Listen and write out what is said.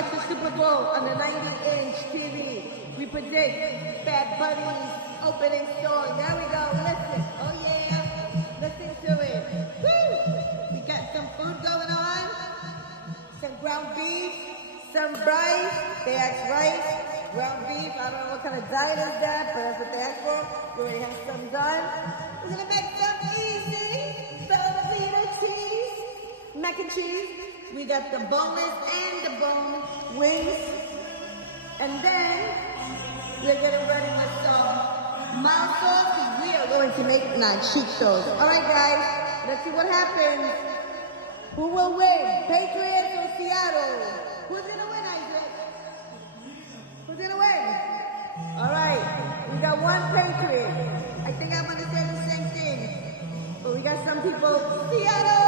watch the Super Bowl on the 90-inch TV. We predict Bad Bunny's opening song. There we go. Listen. Oh yeah. Listen to it. Woo! We got some food going on. Some ground beef. Some rice. They asked rice. Ground beef. I don't know what kind of diet is that, but that's what they asked for. We already have some done. We're gonna make some easy. Filipino cheese. Mac and cheese. We got the boneless and the bone wings. And then we're getting ready with some mild sauce because we are going to make nachos. All right, guys, let's see what happens. Who will win? Patriots or Seattle? Who's gonna win, Isaac? Who's gonna win? All right, we got one Patriot. I think I'm gonna say the same thing. But we got some people, Seattle!